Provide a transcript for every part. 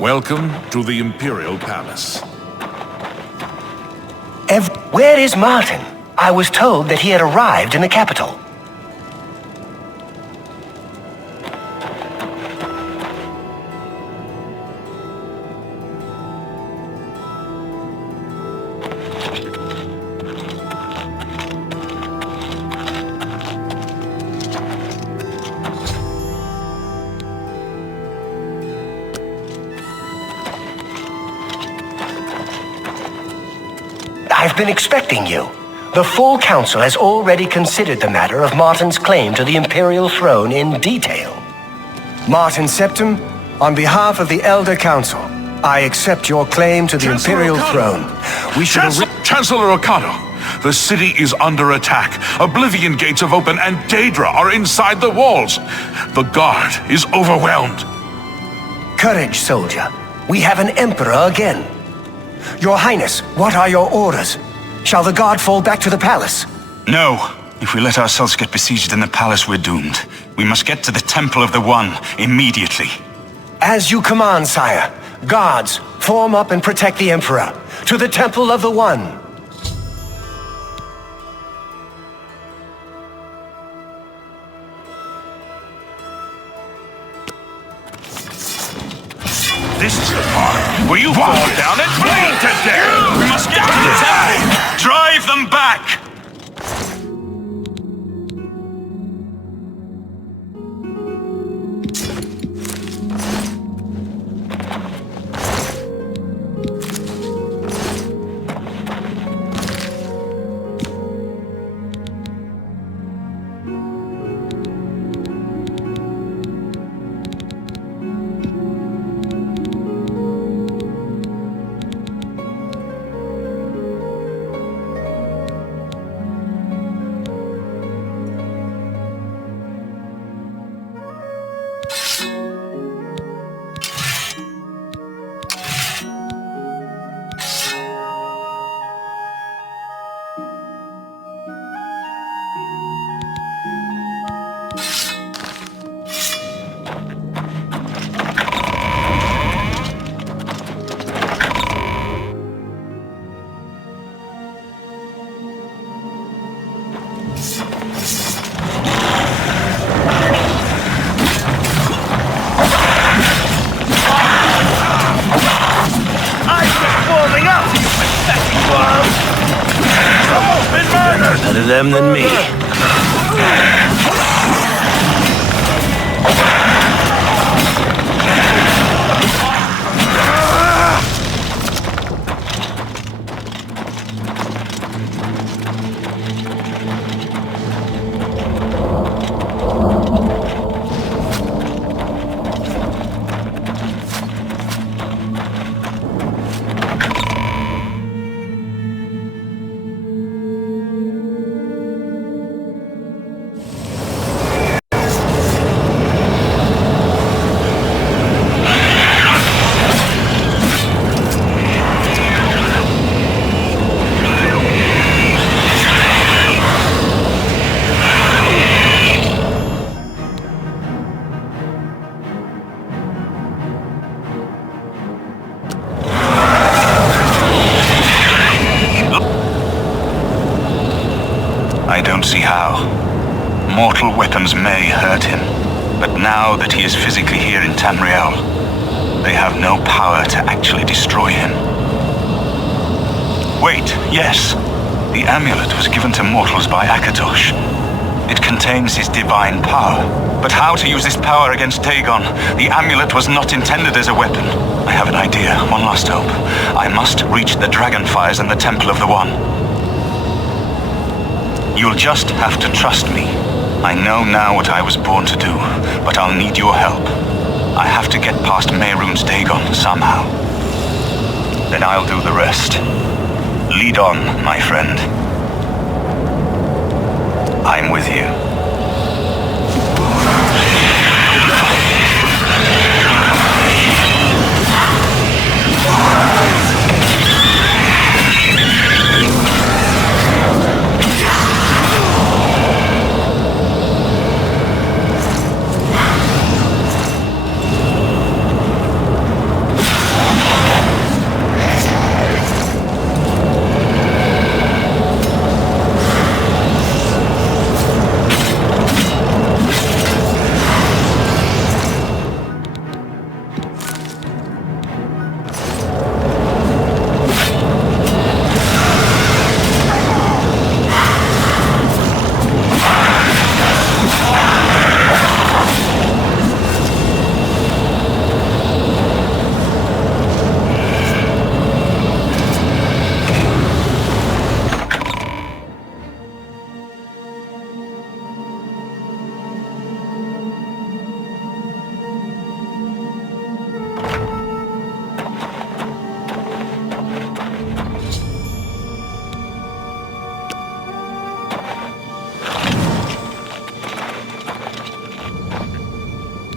Welcome to the Imperial Palace. Where is Martin? I was told that he had arrived in the capital. I've been expecting you. The full council has already considered the matter of Martin's claim to the Imperial throne in detail. Martin Septim, on behalf of the Elder Council, I accept your claim to the Chancellor Imperial Okado. throne. We should... Chancellor Okado, the city is under attack. Oblivion gates have opened and Daedra are inside the walls. The guard is overwhelmed. Courage, soldier. We have an emperor again. Your Highness, what are your orders? Shall the guard fall back to the palace? No. If we let ourselves get besieged in the palace, we're doomed. We must get to the Temple of the One immediately. As you command, sire. Guards, form up and protect the Emperor. To the Temple of the One. This is the part where you fall down and bleed to death! We must get to the temple! Drive them back! Better them than me. I don't see how. Mortal weapons may hurt him, but now that he is physically here in Tamriel, they have no power to actually destroy him. Wait, yes. The amulet was given to mortals by Akatosh. It contains his divine power. But how to use this power against Dagon? The amulet was not intended as a weapon. I have an idea, one last hope. I must reach the dragonfires and the Temple of the One. You'll just have to trust me. I know now what I was born to do, but I'll need your help. I have to get past Mehrunes Dagon somehow. Then I'll do the rest. Lead on, my friend. I'm with you.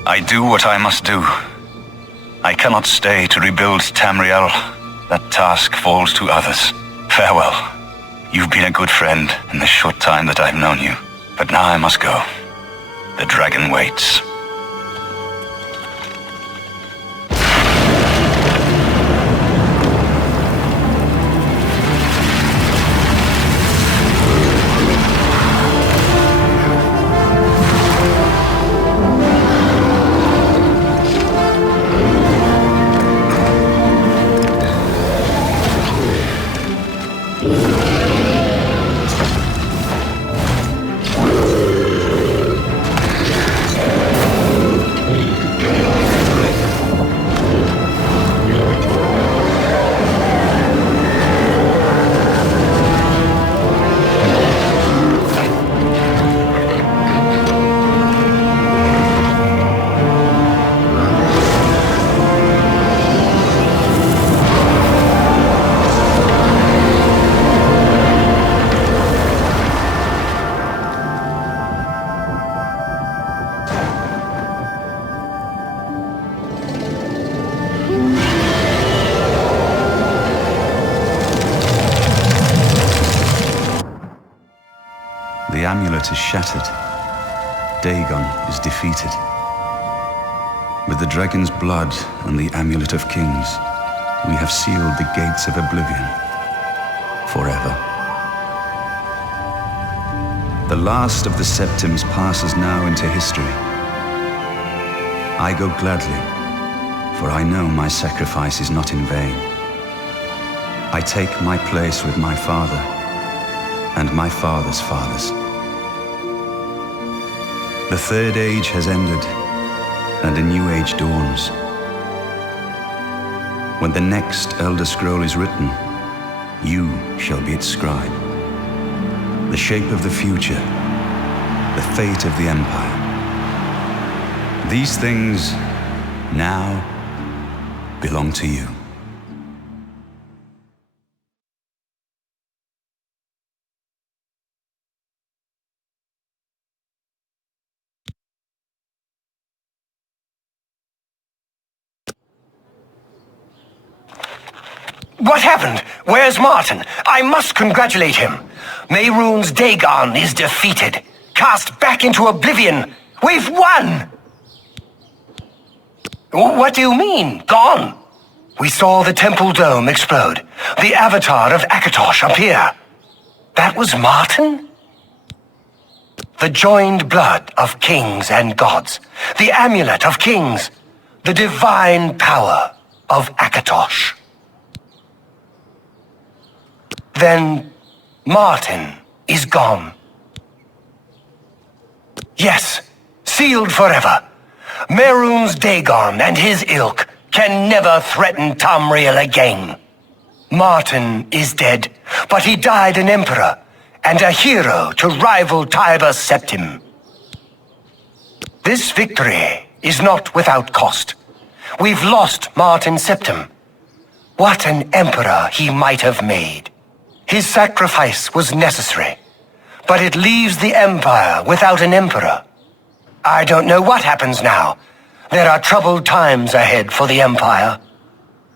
I do what I must do. I cannot stay to rebuild Tamriel. That task falls to others. Farewell. You've been a good friend in the short time that I've known you. But now I must go. The dragon waits. The amulet is shattered. Dagon is defeated. With the dragon's blood and the amulet of kings, we have sealed the gates of Oblivion forever. The last of the Septims passes now into history. I go gladly, for I know my sacrifice is not in vain. I take my place with my father and my father's fathers. The third age has ended, and a new age dawns. When the next Elder Scroll is written, you shall be its scribe. The shape of the future, the fate of the Empire. These things now belong to you. What happened? Where's Martin? I must congratulate him. Mehrunes Dagon is defeated. Cast back into Oblivion. We've won! What do you mean, gone? We saw the temple dome explode. The avatar of Akatosh appear. That was Martin? The joined blood of kings and gods. The amulet of kings. The divine power of Akatosh. Then Martin is gone. Yes, sealed forever. Mehrunes Dagon and his ilk can never threaten Tamriel again. Martin is dead, but he died an emperor and a hero to rival Tiber Septim. This victory is not without cost. We've lost Martin Septim. What an emperor he might have made. His sacrifice was necessary, but it leaves the Empire without an emperor. I don't know what happens now. There are troubled times ahead for the Empire.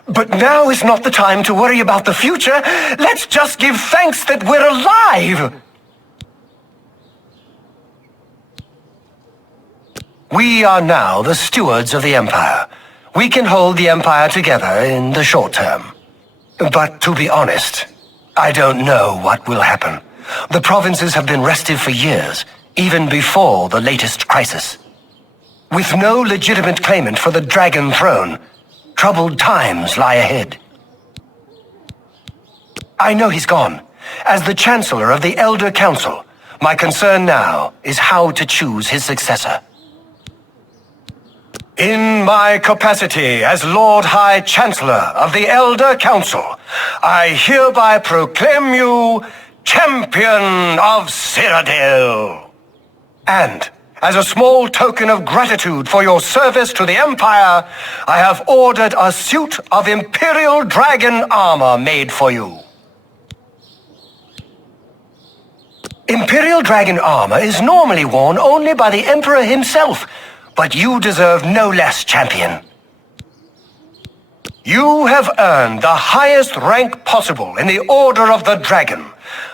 But now is not the time to worry about the future. Let's just give thanks that we're alive! We are now the stewards of the Empire. We can hold the Empire together in the short term. But to be honest, I don't know what will happen. The provinces have been restive for years, even before the latest crisis. With no legitimate claimant for the Dragon Throne, troubled times lie ahead. I know he's gone. As the Chancellor of the Elder Council, my concern now is how to choose his successor. In my capacity as Lord High Chancellor of the Elder Council, I hereby proclaim you Champion of Cyrodiil. And, as a small token of gratitude for your service to the Empire, I have ordered a suit of Imperial Dragon armor made for you. Imperial Dragon armor is normally worn only by the Emperor himself, But you deserve no less, champion. You have earned the highest rank possible in the Order of the Dragon,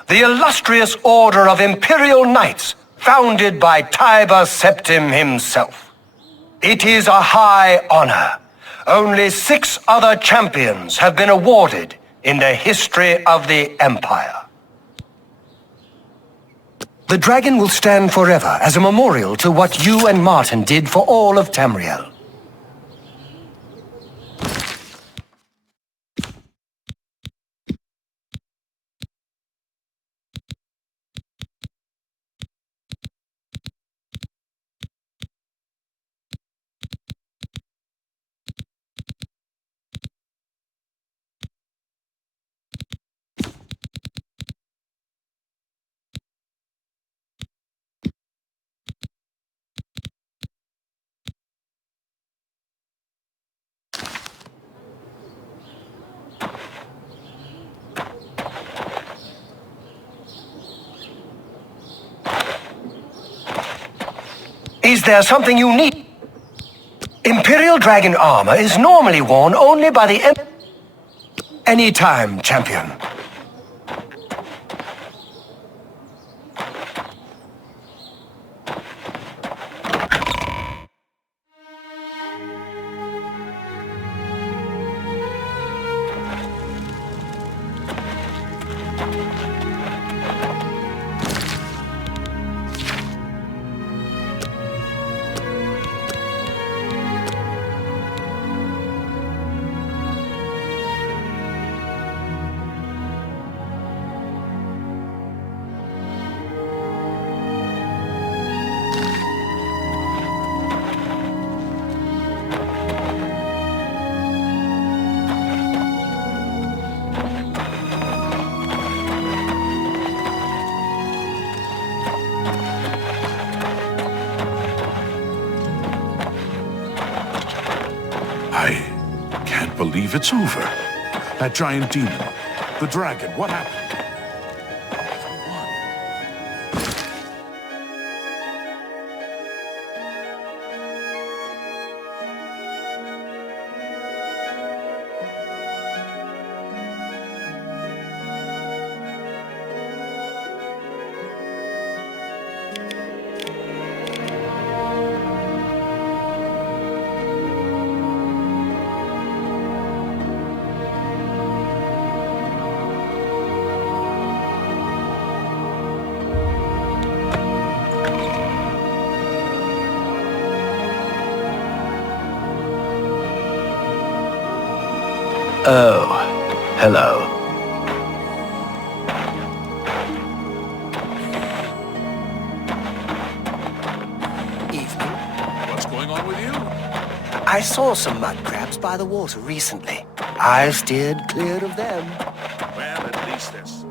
the illustrious Order of Imperial Knights, founded by Tiber Septim himself. It is a high honor. Only 6 other champions have been awarded in the history of the Empire. The dragon will stand forever as a memorial to what you and Martin did for all of Tamriel. Is there something you need? Imperial Dragon armor is normally worn only by the Anytime, champion. I can't believe it's over. That giant demon, the dragon, what happened? Oh, hello. Evening. What's going on with you? I saw some mud crabs by the water recently. I steered clear of them. Well, at least this.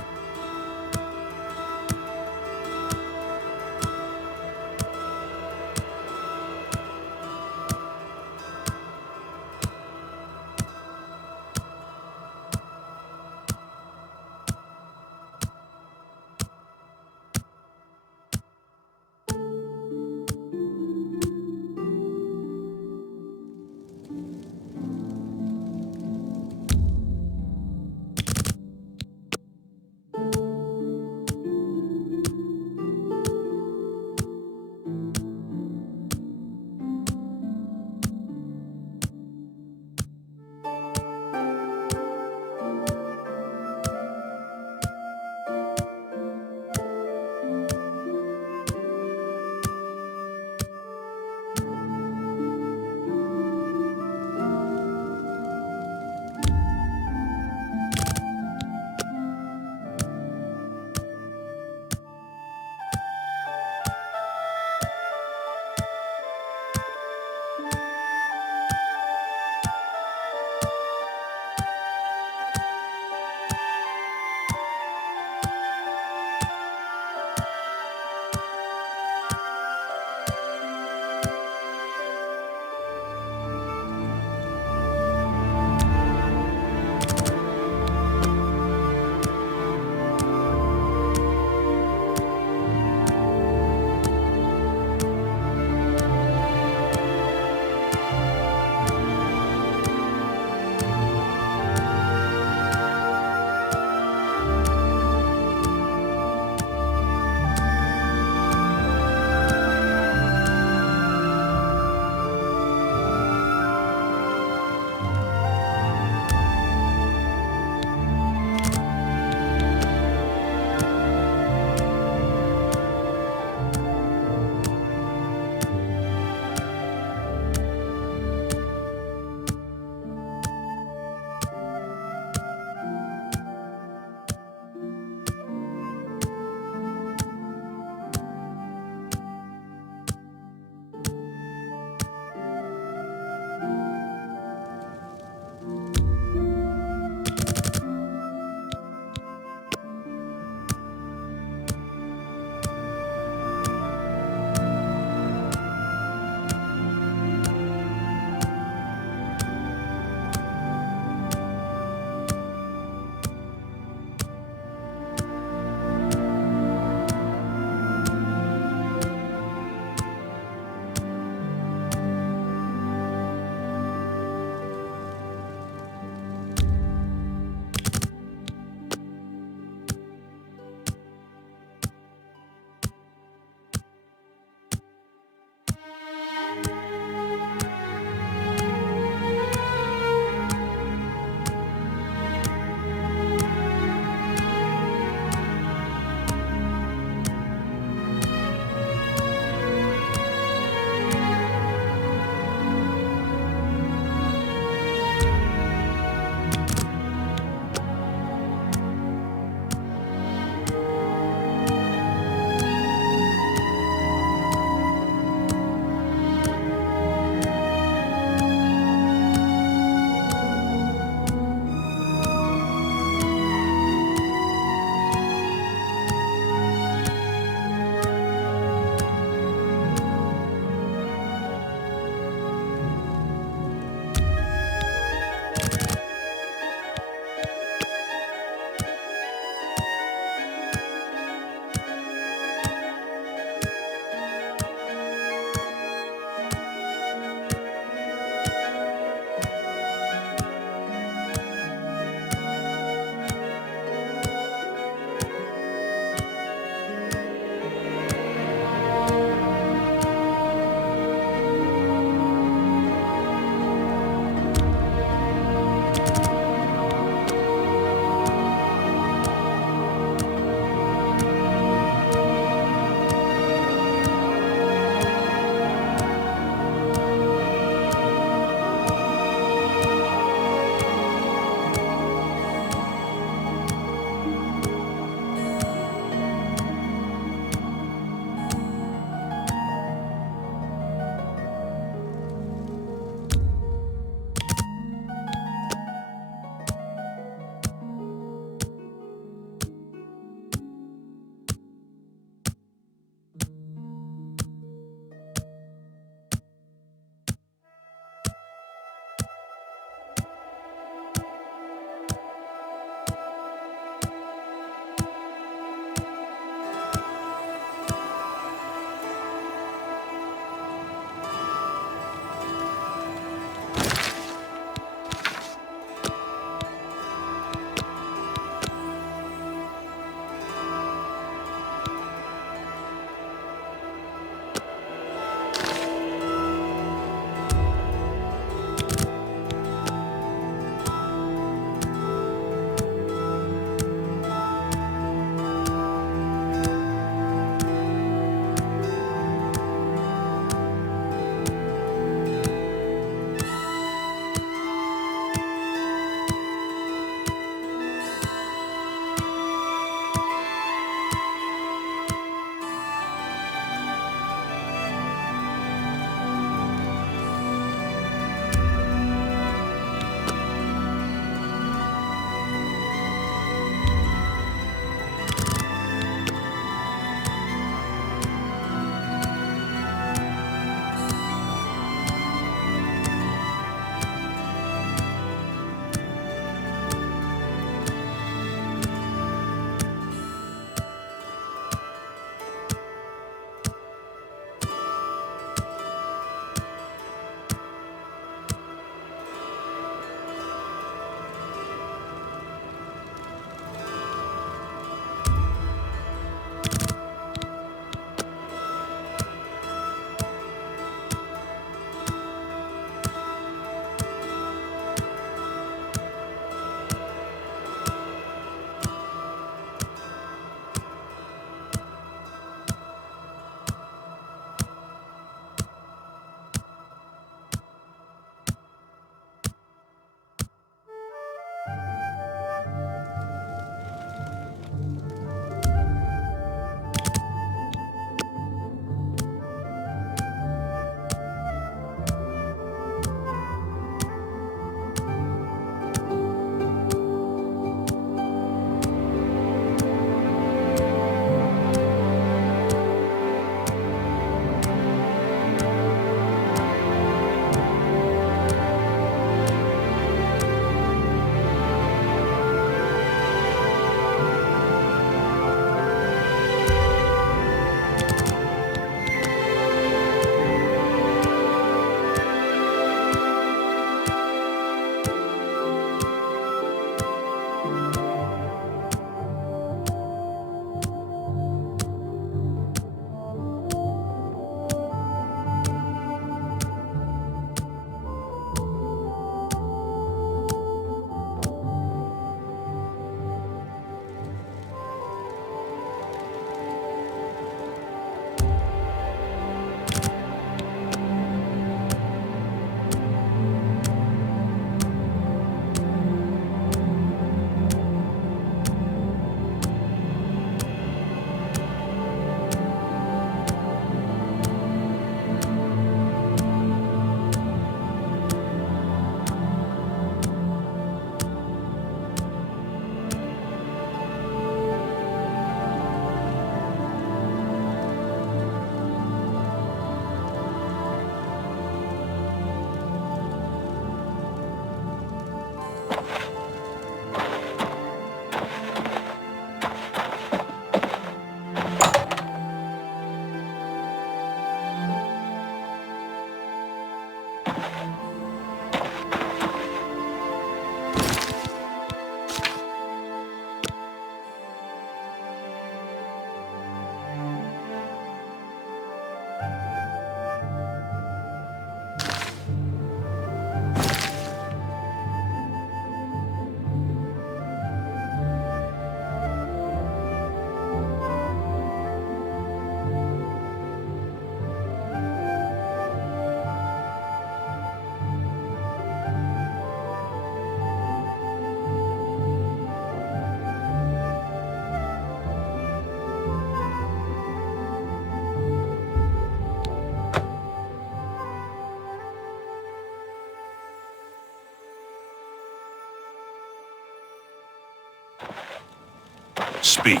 Speak.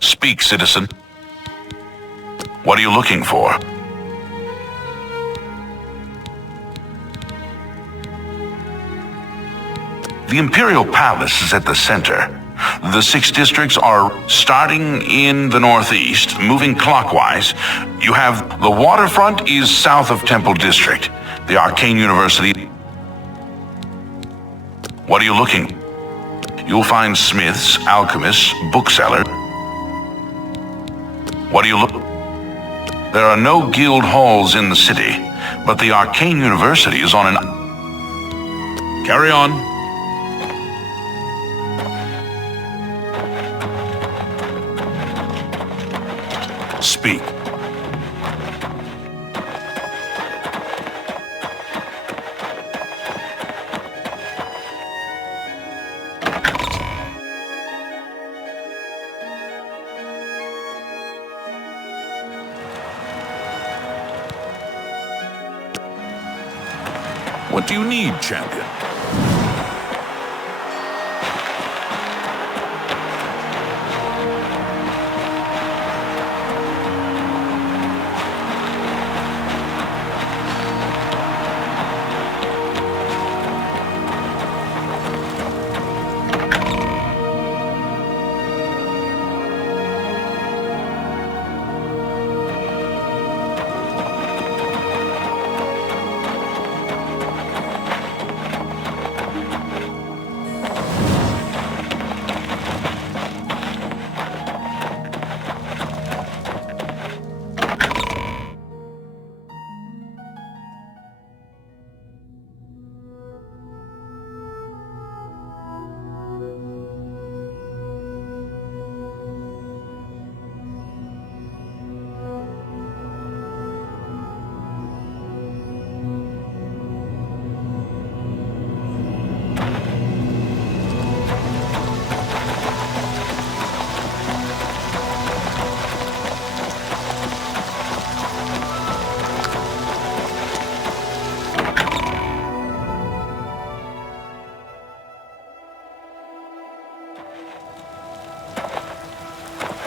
Speak, citizen. What are you looking for? The Imperial Palace is at the center. The 6 districts are starting in the northeast, moving clockwise. You have the waterfront is south of Temple District. The Arcane University. What are you looking? You'll find smiths, alchemists, booksellers. What are you looking? There are no guild halls in the city, but the Arcane University is on an... Carry on. Speak. What do you need, champion?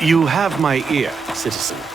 You have my ear, citizen.